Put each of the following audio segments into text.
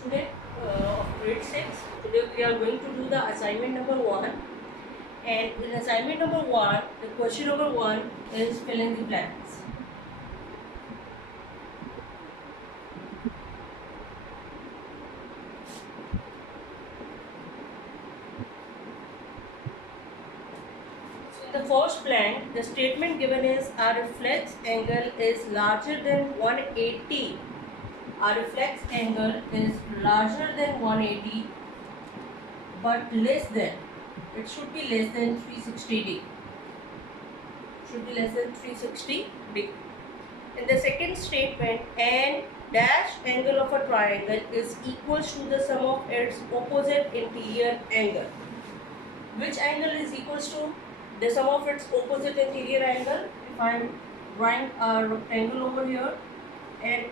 student of grade 6. Today we are going to do the assignment number 1, and in assignment number 1 the question number 1 is fill in the blanks. So in the first blank, the statement given is our reflex angle is larger than 180. Our reflex angle is larger than 180 but less than, it should be less than 360 degree. Should be less than 360 degree. In the second statement, an dash angle of a triangle is equals to the sum of its opposite interior angle. Which angle is equals to the sum of its opposite interior angle? If I am drawing a rectangle over here and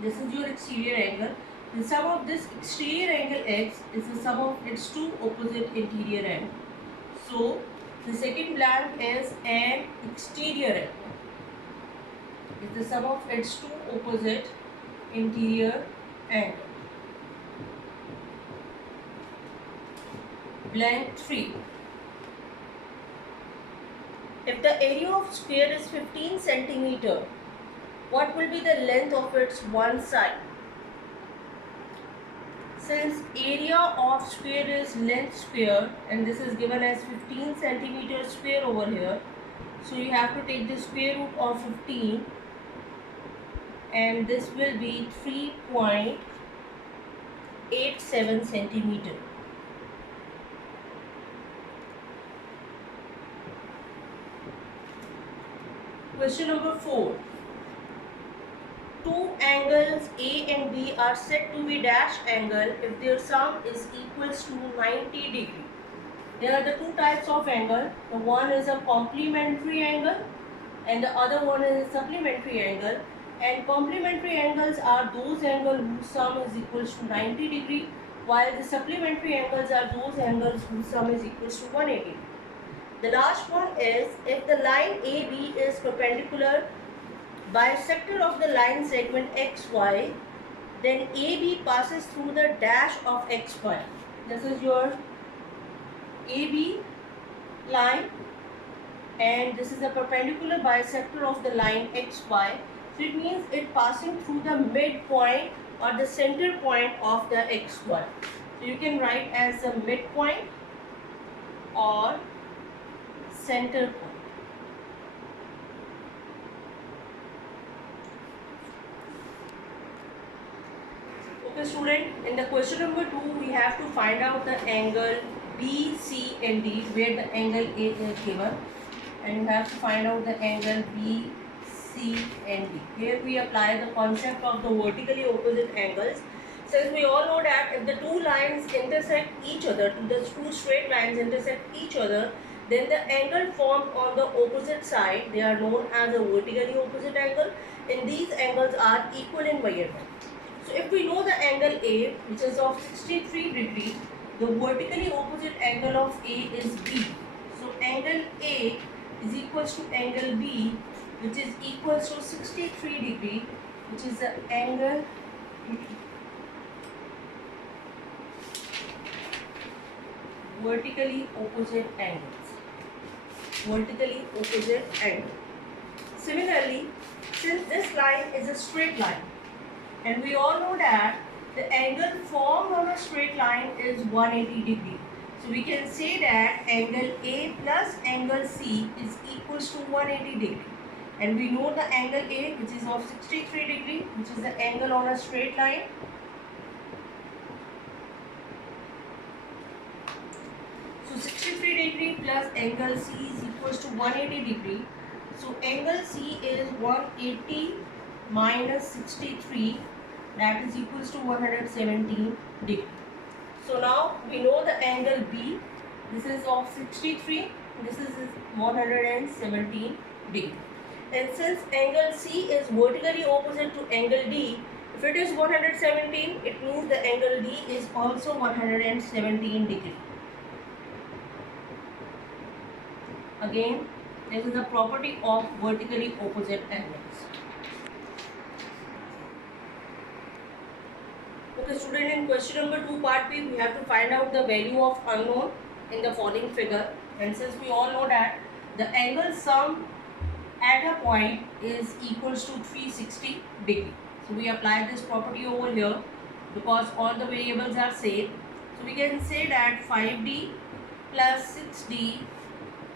this is your exterior angle, the sum of this exterior angle x is the sum of its two opposite interior angles. So the second blank is an exterior angle. Is the sum of its two opposite interior angles. Blank 3. If the area of square is 15 centimeter, what will be the length of its one side? Since area of square is length square and this is given as 15 centimeter square over here, so you have to take the square root of 15 and this will be 3.87 centimeter. Question number 4. Two angles A and B are said to be dash angle if their sum is equals to 90 degree. There are the two types of angle. The one is a complementary angle and the other one is a supplementary angle. And complementary angles are those angles whose sum is equals to 90 degree, while the supplementary angles are those angles whose sum is equals to 180. The last one is if the line AB is perpendicular bisector of the line segment XY, then AB passes through the dash of XY. This is your AB line and this is the perpendicular bisector of the line XY. So it means it passing through the midpoint or the center point of the XY. So you can write as the midpoint or center point. Okay student, in the question number 2 we have to find out the angle B, C and D where the angle A is given, and you have to find out the angle B, C and D. Here we apply the concept of the vertically opposite angles. Since we all know that if the two lines intersect each other, the two straight lines intersect each other, then the angle formed on the opposite side, they are known as a vertically opposite angle, and these angles are equal in measurement. So if we know the angle A, which is of 63 degree, the vertically opposite angle of A is B. So angle A is equals to angle B, which is equals to 63 degree, which is the angle vertically opposite angles. Vertically opposite angle. Similarly, since this line is a straight line, and we all know that the angle formed on a straight line is 180 degree. So we can say that angle A plus angle C is equals to 180 degree. And we know the angle A, which is of 63 degree, which is the angle on a straight line. So 63 degree plus angle C is equals to 180 degree. So angle C is 180 minus 63, that is equals to 117 degree. So now we know the angle B, this is of 63, this is 117 degree. And since angle C is vertically opposite to angle D, if it is 117, it means the angle D is also 117 degree. Again, this is the property of vertically opposite angles. Okay, student, in question number 2 part B, we have to find out the value of unknown in the following figure. And since we all know that the angle sum at a point is equals to 360 degree. So we apply this property over here because all the variables are same. So we can say that 5D plus 6D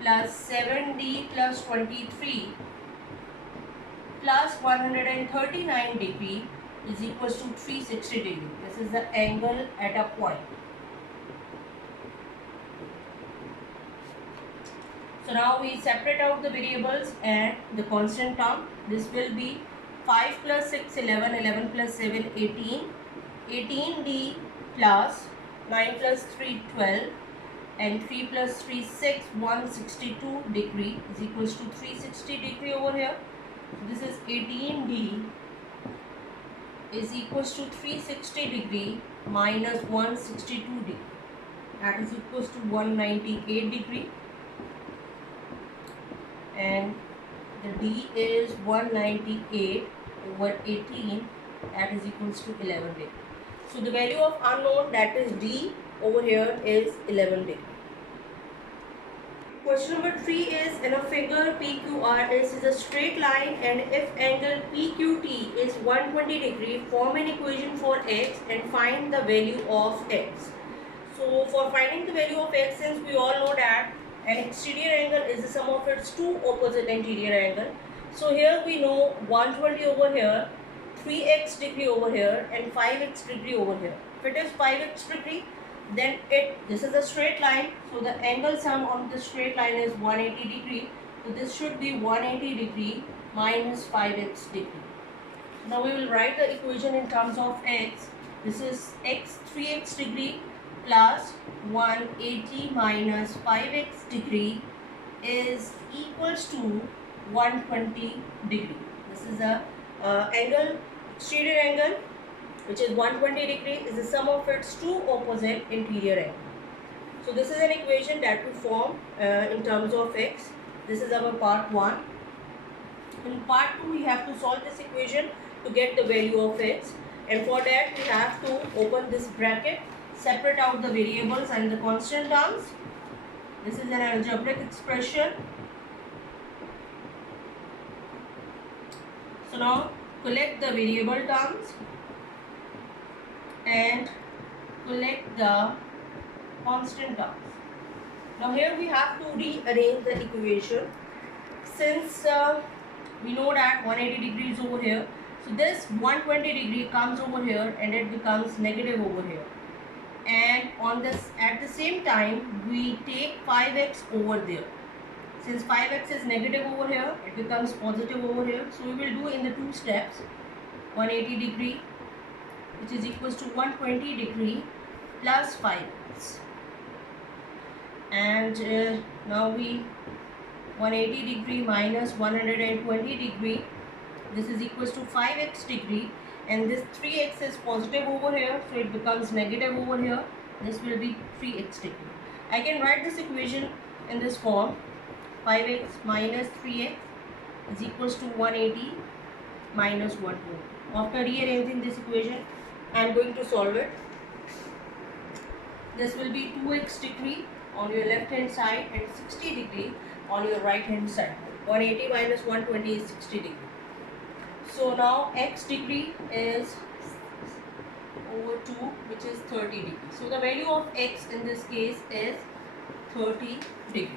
plus 7D plus 23 plus 139 degree is equals to 360 degree. This is the angle at a point. So now we separate out the variables and the constant term. This will be 5 plus 6, 11, 11 plus 7, 18, 18D plus 9 plus 3, 12 and 3 plus 3, 6, 162 degree is equals to 360 degree over here. So this is 18D is equals to 360 degree minus 162 degree, that is equals to 198 degree, and the D is 198 over 18, that is equals to 11 degree. So the value of unknown, that is D over here, is 11 degree. Question number 3 is, in a figure PQR is a straight line and if angle PQT is 120 degree, form an equation for x and find the value of x. So for finding the value of x, since we all know that an exterior angle is the sum of its two opposite interior angle. So here we know 120 over here, 3x degree over here and 5x degree over here. If it is 5x degree, then this is a straight line, so the angle sum on the straight line is 180 degree. So this should be 180 degree minus 5x degree. Now we will write the equation in terms of x. This is x 3x degree plus 180 minus 5x degree is equals to 120 degree. This is a angle, exterior angle, which is 120 degree, is the sum of its two opposite interior angle. So this is an equation that we form in terms of x. This is our part 1. In part 2 we have to solve this equation to get the value of x, and for that we have to open this bracket, separate out the variables and the constant terms. This is an algebraic expression. So now collect the variable terms and collect the constant terms. Now here we have to rearrange the equation. Since we know that 180 degrees over here, so this 120 degree comes over here and it becomes negative over here, and on this at the same time we take 5x over there. Since 5x is negative over here, it becomes positive over here. So we will do in the two steps. 180 degree, which is equals to 120 degree plus 5x, and now we 180 degree minus 120 degree, this is equals to 5x degree, and this 3x is positive over here, so it becomes negative over here. This will be 3x degree. I can write this equation in this form: 5x minus 3x is equals to 180 minus 120. After rearranging this equation, I am going to solve it. This will be 2x degree on your left hand side and 60 degree on your right hand side. 180 minus 120 is 60 degree. So now x degree is over 2, which is 30 degree. So the value of x in this case is 30 degree.